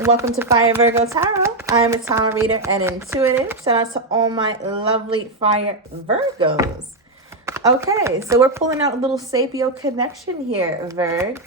Welcome to Fire Virgo Tarot. I am a tarot reader and intuitive. Shout out to all my lovely Fire Virgos. Okay, so we're pulling out a little sapio connection here, Virg.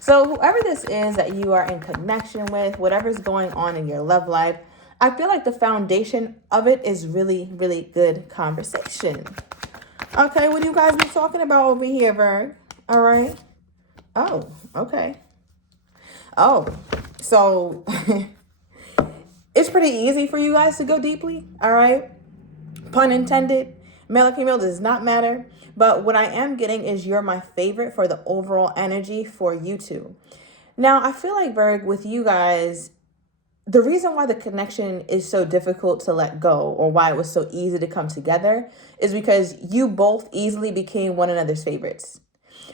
So whoever this is that you are in connection with, whatever's going on in your love life, I feel like the foundation of it is really, really good conversation. Okay, what do you guys be talking about over here, Virg? All right. Oh, okay. Oh, so it's pretty easy for you guys to go deeply, all right? Pun intended. Male or female does not matter. But what I am getting is you're my favorite for the overall energy for you two. Now, I feel like, Virg, with you guys, the reason why the connection is so difficult to let go or why it was so easy to come together is because you both easily became one another's favorites.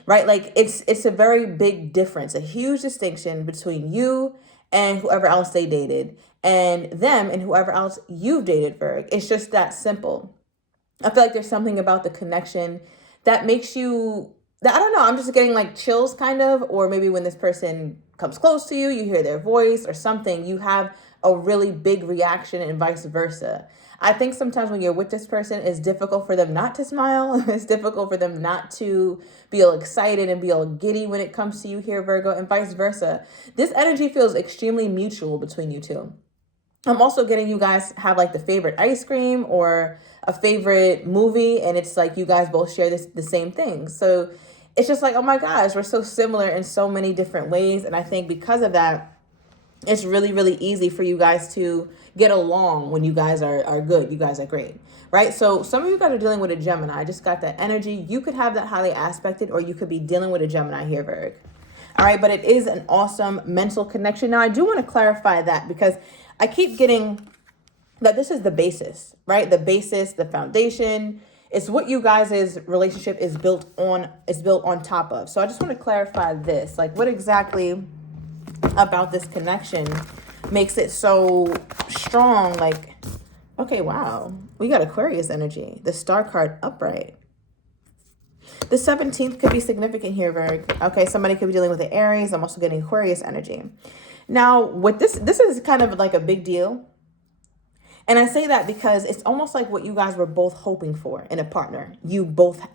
Right? Like it's a very big difference, a huge distinction between you and whoever else they dated and them and whoever else you've dated, Virg. It's just that simple. I feel like there's something about the connection that makes you that I don't know, I'm just getting like chills kind of, or maybe when this person comes close to you, you hear their voice or something, you have a really big reaction and vice versa. I think sometimes when you're with this person, it's difficult for them not to smile. It's difficult for them not to be all excited and be all giddy when it comes to you here, Virgo, and vice versa. This energy feels extremely mutual between you two. I'm also getting you guys have like the favorite ice cream or a favorite movie, and it's like you guys both share the same thing. So it's just like, oh my gosh, we're so similar in so many different ways. And I think because of that, it's really, really easy for you guys to get along when you guys are good. You guys are great, right? So some of you guys are dealing with a Gemini. I just got that energy. You could have that highly aspected, or you could be dealing with a Gemini here, Virg. All right, but it is an awesome mental connection. Now, I do want to clarify that because I keep getting that this is the basis, right? The basis, the foundation. It's what you guys' relationship is built on top of. So I just want to clarify this. Like, what exactly about this connection makes it so strong? Like, okay, wow, we got Aquarius energy, the star card upright. The 17th could be significant here, Virg. Okay, somebody could be dealing with the Aries. I'm also getting Aquarius energy. Now, with this is kind of like a big deal. And I say that because it's almost like what you guys were both hoping for in a partner. You both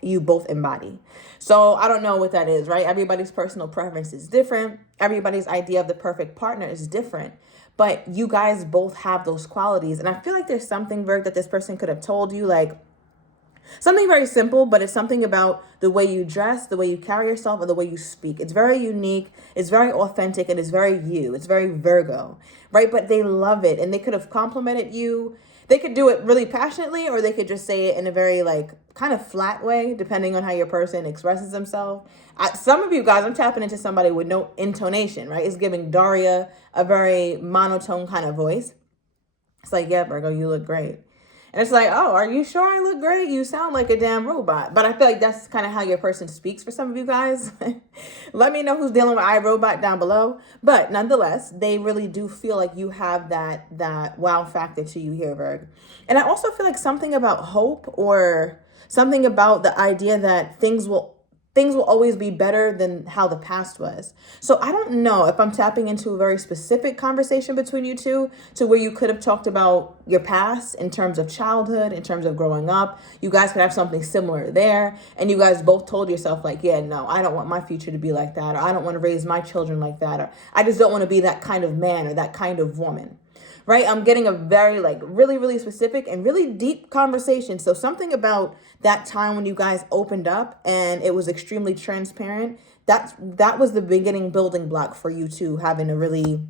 embody. So I don't know what that is, right? Everybody's personal preference is different. Everybody's idea of the perfect partner is different. But you guys both have those qualities. And I feel like there's something, Virg, that this person could have told you, like something very simple, but it's something about the way you dress, the way you carry yourself, or the way you speak. It's very unique, it's very authentic, and it's very you. It's very Virgo, right? But they love it, and they could have complimented you. They could do it really passionately, or they could just say it in a very like kind of flat way, depending on how your person expresses themselves. Some of you guys, I'm tapping into somebody with no intonation, right? It's giving Daria a very monotone kind of voice. It's like, yeah, Virgo, you look great. And it's like, oh, are you sure I look great? You sound like a damn robot. But I feel like that's kind of how your person speaks for some of you guys. Let me know who's dealing with iRobot down below. But nonetheless, they really do feel like you have that wow factor to you here, Virg. And I also feel like something about hope, or something about the idea that things will always be better than how the past was. So I don't know if I'm tapping into a very specific conversation between you two to where you could have talked about your past in terms of childhood, in terms of growing up. You guys could have something similar there. And you guys both told yourself like, yeah, no, I don't want my future to be like that. Or I don't want to raise my children like that. Or I just don't want to be that kind of man or that kind of woman. Right? I'm getting a very like really, really specific and really deep conversation. So something about that time when you guys opened up and it was extremely transparent, that was the beginning building block for you two having a really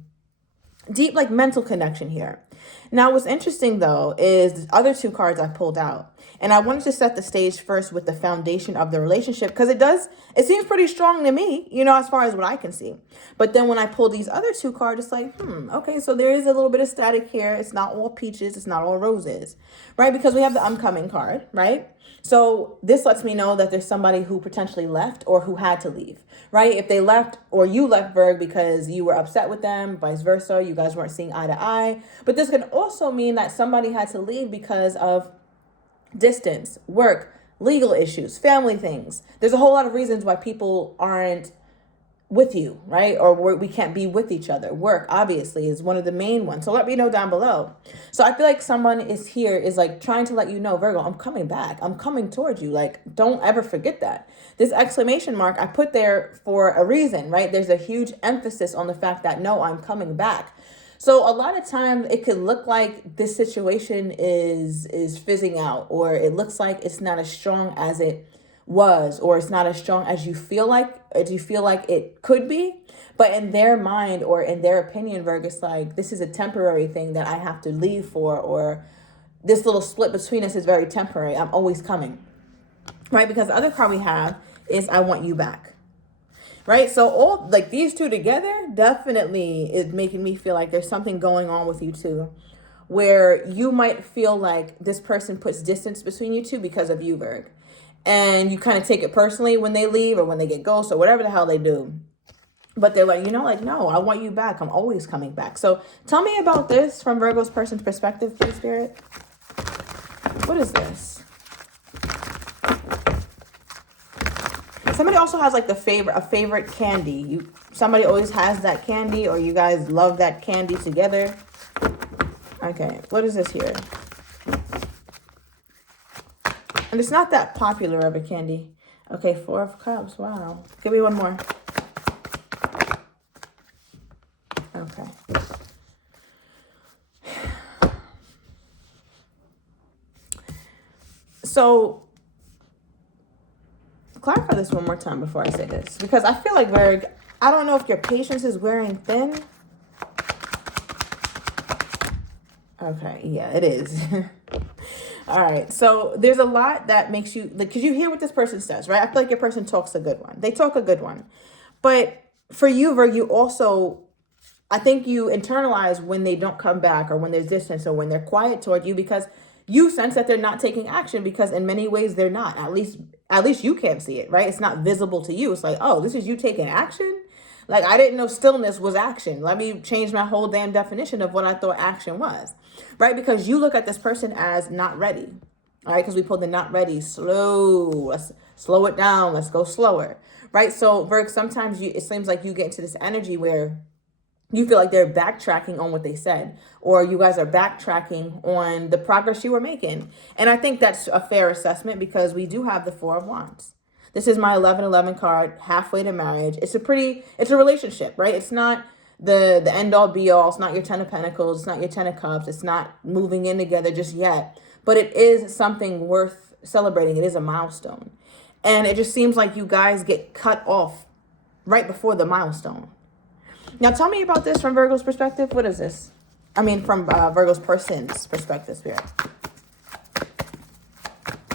deep like mental connection here. Now, what's interesting though is the other two cards I pulled out. And I wanted to set the stage first with the foundation of the relationship because it seems pretty strong to me, as far as what I can see. But then when I pull these other two cards, it's like, okay, so there is a little bit of static here. It's not all peaches. It's not all roses, right? Because we have the Uncommon card, right? So this lets me know that there's somebody who potentially left or who had to leave, right? If they left or you left, Virg, because you were upset with them, vice versa, you guys weren't seeing eye to eye. But this can also mean that somebody had to leave because of distance, work, legal issues, family things. There's a whole lot of reasons why people aren't with you, right? Or we can't be with each other. Work, obviously, is one of the main ones. So let me know down below. So I feel like someone is like trying to let you know, Virgo, I'm coming back. I'm coming towards you. Like, don't ever forget that. This exclamation mark I put there for a reason, right? There's a huge emphasis on the fact that, no, I'm coming back. So a lot of times it could look like this situation is fizzing out, or it looks like it's not as strong as it was, or it's not as strong as you feel like it could be. But in their mind, or in their opinion, Virgo, it's like, this is a temporary thing that I have to leave for, or this little split between us is very temporary. I'm always coming, right? Because the other card we have is I want you back. Right? So all like these two together definitely is making me feel like there's something going on with you two, where you might feel like this person puts distance between you two because of you, Virg. And you kind of take it personally when they leave, or when they get ghosts, or whatever the hell they do. But they're like, like, no, I want you back. I'm always coming back. So tell me about this from Virgo's person's perspective, please, Spirit. What is this? Somebody also has like a favorite candy. Somebody always has that candy, or you guys love that candy together. Okay, what is this here? And it's not that popular of a candy. Okay, 4 of Cups. Wow. Give me one more. Okay. So clarify this one more time before I say this, because I feel like, Virg, I don't know if your patience is wearing thin. Okay, yeah, it is. All right, so there's a lot that makes you, like, because you hear what this person says, right? I feel like your person talks a good one. They talk a good one. But for you, Virg, you also, I think you internalize when they don't come back, or when there's distance, or when they're quiet toward you, because you sense that they're not taking action, because in many ways they're not. At least you can't see it, right? It's not visible to you. It's like, oh, this is you taking action? Like, I didn't know stillness was action. Let me change my whole damn definition of what I thought action was, right? Because you look at this person as not ready, all right? Because we pulled the not ready, slow. Let's slow it down. Let's go slower, right? So, Virg, sometimes it seems like you get into this energy where you feel like they're backtracking on what they said, or you guys are backtracking on the progress you were making. And I think that's a fair assessment, because we do have the 4 of Wands. This is my 11-11 card, halfway to marriage. It's a relationship, right? It's not the end all be all. It's not your 10 of Pentacles. It's not your 10 of Cups. It's not moving in together just yet, but it is something worth celebrating. It is a milestone. And it just seems like you guys get cut off right before the milestone. Now, tell me about this from Virgo's perspective. What is this? I mean, from Virgo's person's perspective, Spirit.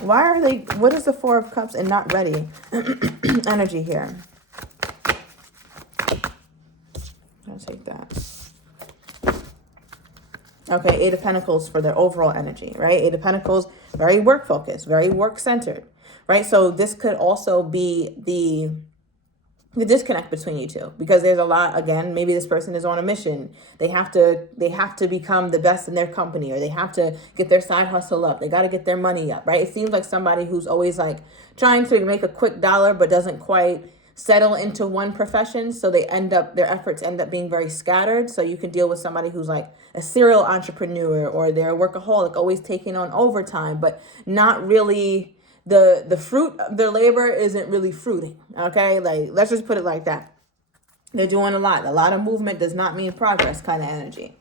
Why are they, what is the 4 of Cups and not ready energy here? I'll take that. Okay, 8 of Pentacles for their overall energy, right? 8 of Pentacles, very work focused, very work centered, right? So this could also be the disconnect between you two, because there's a lot, again, maybe this person is on a mission. They have to become the best in their company, or they have to get their side hustle up. They got to get their money up, right? It seems like somebody who's always like trying to make a quick dollar, but doesn't quite settle into one profession. So their efforts end up being very scattered. So you can deal with somebody who's like a serial entrepreneur, or they're a workaholic, always taking on overtime, but not really, the fruit of their labor isn't really fruiting. Okay, like, let's just put it like that. They're doing a lot of movement does not mean progress kind of energy.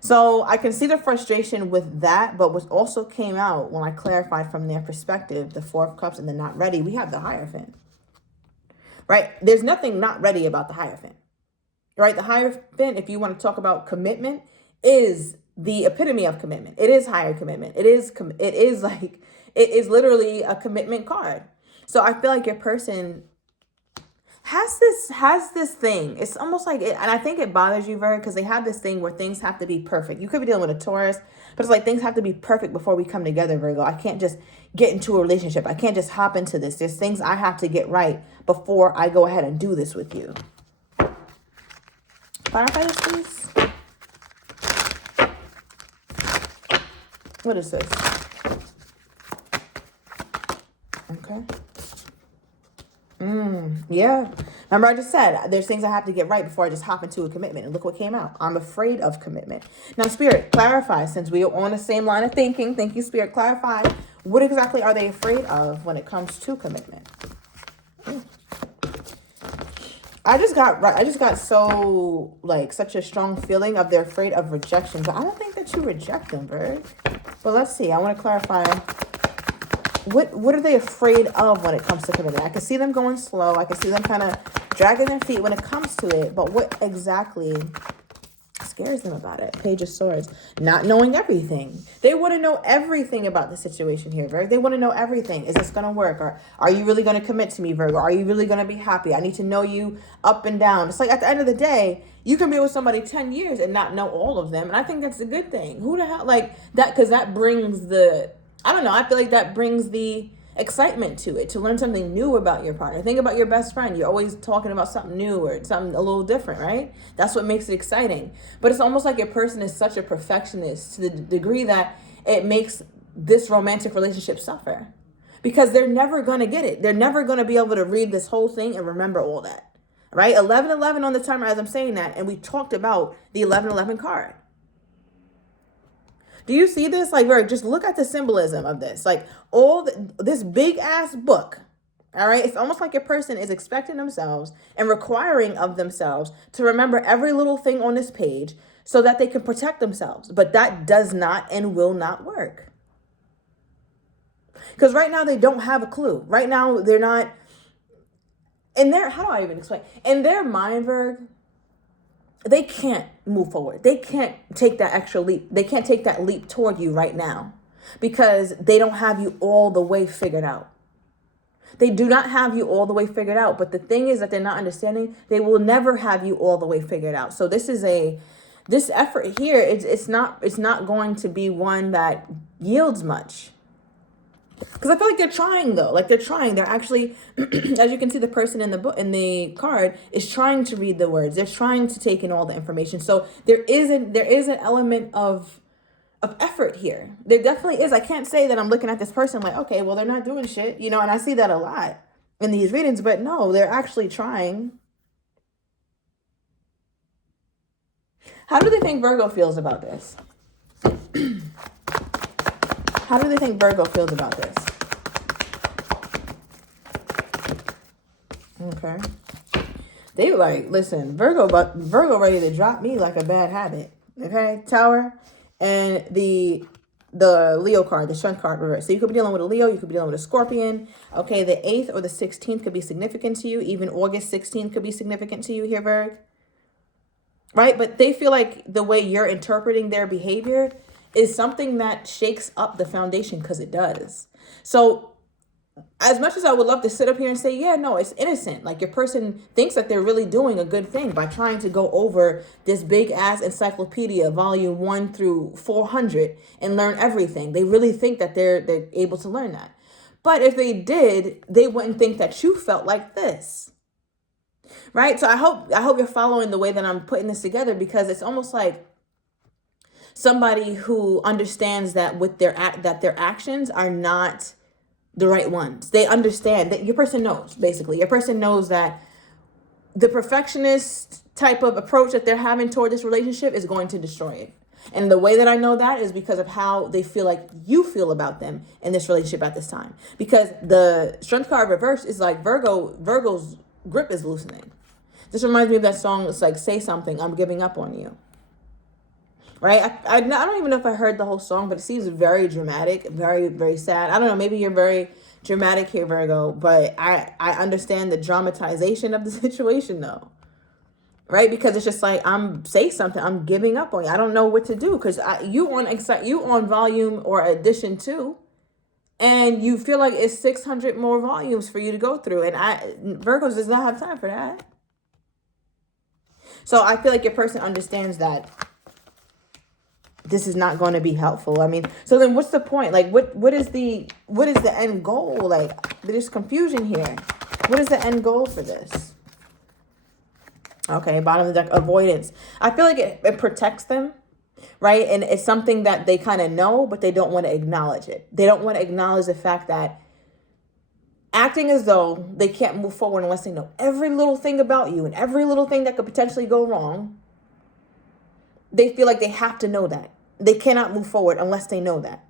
So I can see the frustration with that, but what also came out when I clarified from their perspective, the 4 of Cups and the not ready, we have the Hierophant, right? There's nothing not ready about the Hierophant, right? The Hierophant, if you want to talk about commitment, is the epitome of commitment. It is higher commitment. It is literally a commitment card. So I feel like your person has this thing. It's almost like it, and I think it bothers you, Virgo, because they have this thing where things have to be perfect. You could be dealing with a Taurus, but it's like things have to be perfect before we come together, Virgo. I can't just get into a relationship. I can't just hop into this. There's things I have to get right before I go ahead and do this with you. Clarify this, please. What is this? Okay. Yeah. Remember, I just said there's things I have to get right before I just hop into a commitment. And look what came out. I'm afraid of commitment. Now, Spirit, clarify, since we are on the same line of thinking. Thank you, Spirit. Clarify. What exactly are they afraid of when it comes to commitment? I just got so, like, such a strong feeling of they're afraid of rejection. But I don't think that you reject them, Virg. But let's see. I want to clarify. What are they afraid of when it comes to commitment? I can see them going slow. I can see them kind of dragging their feet when it comes to it. But what exactly scares them about it? Page of Swords. Not knowing everything. They want to know everything about the situation here, Virgo. They want to know everything. Is this going to work? Or are you really going to commit to me, Virgo? Are you really going to be happy? I need to know you up and down. It's like at the end of the day, you can be with somebody 10 years and not know all of them. And I think that's a good thing. Who the hell, like that, because that brings I don't know. I feel like that brings the excitement to it, to learn something new about your partner. Think about your best friend. You're always talking about something new or something a little different, right? That's what makes it exciting. But it's almost like your person is such a perfectionist to the degree that it makes this romantic relationship suffer, because they're never going to get it. They're never going to be able to read this whole thing and remember all that, right? 1111 on the timer as I'm saying that. And we talked about the 1111 card. Do you see this? Like, just look at the symbolism of this. Like, this big ass book, all right? It's almost like your person is expecting themselves and requiring of themselves to remember every little thing on this page so that they can protect themselves. But that does not and will not work. Because right now they don't have a clue. Right now they're not, how do I even explain? In their mind, Virg, they can't move forward. They can't take that extra leap. They can't take that leap toward you right now because they don't have you all the way figured out. They do not have you all the way figured out. But the thing is that they're not understanding. They will never have you all the way figured out. So this effort here, it's not going to be one that yields much. Because I feel like they're trying though. Like they're trying. They're actually, as you can see, the person in the book, in the card, is trying to read the words. They're trying to take in all the information. So there is an element of effort here. There definitely is. I can't say that I'm looking at this person like, okay, well, they're not doing shit, and I see that a lot in these readings, but no, they're actually trying. How do they think Virgo feels about this? How do they think Virgo feels about this? Okay. They like, listen, Virgo ready to drop me like a bad habit. Okay, Tower. And the Leo card, the Strength card reverse. So you could be dealing with a Leo, you could be dealing with a Scorpion. Okay, the 8th or the 16th could be significant to you. Even August 16th could be significant to you here, Virg. Right? But they feel like the way you're interpreting their behavior is something that shakes up the foundation, because it does. So as much as I would love to sit up here and say, yeah, no, it's innocent. Like your person thinks that they're really doing a good thing by trying to go over this big ass encyclopedia, volume 1 through 400, and learn everything. They really think that they're able to learn that. But if they did, they wouldn't think that you felt like this. Right? So I hope you're following the way that I'm putting this together, because it's almost like somebody who understands that their actions are not the right ones. They understand that your person knows, basically. Your person knows that the perfectionist type of approach that they're having toward this relationship is going to destroy it. And the way that I know that is because of how they feel like you feel about them in this relationship at this time. Because the Strength card reverse is like Virgo's grip is loosening. This reminds me of that song. It's like, say something, I'm giving up on you. Right? I don't even know if I heard the whole song, but it seems very dramatic, very, very sad. I don't know. Maybe you're very dramatic here, Virgo, but I understand the dramatization of the situation though. Right? Because it's just like, say something, I'm giving up on you. I don't know what to do, because you on volume or edition 2, and you feel like it's 600 more volumes for you to go through. And Virgos does not have time for that. So I feel like your person understands that this is not going to be helpful. I mean, so then what's the point? Like, what is the end goal? Like, there's confusion here. What is the end goal for this? Okay, bottom of the deck, avoidance. I feel like it protects them, right? And it's something that they kind of know, but they don't want to acknowledge it. They don't want to acknowledge the fact that acting as though they can't move forward unless they know every little thing about you and every little thing that could potentially go wrong. They feel like they have to know that. They cannot move forward unless they know that.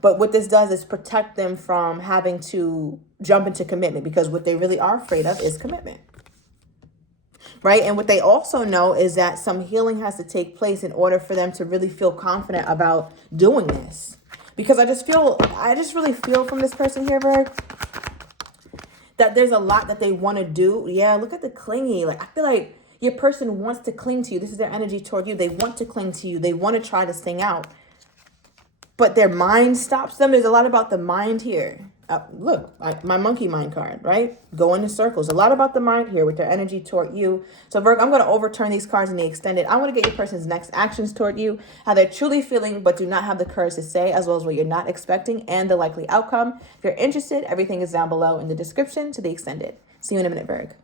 But what this does is protect them from having to jump into commitment, because what they really are afraid of is commitment. Right? And what they also know is that some healing has to take place in order for them to really feel confident about doing this. Because I just really feel from this person here, Virg, that there's a lot that they want to do. Yeah, look at the clingy. Like, I feel like your person wants to cling to you. This is their energy toward you. They want to cling to you. They want to try this thing out. But their mind stops them. There's a lot about the mind here. Look, my monkey mind card, right? Go into circles. A lot about the mind here with their energy toward you. So, Virgo, I'm going to overturn these cards in the extended. I want to get your person's next actions toward you, how they're truly feeling but do not have the courage to say, as well as what you're not expecting and the likely outcome. If you're interested, everything is down below in the description to the extended. See you in a minute, Virgo.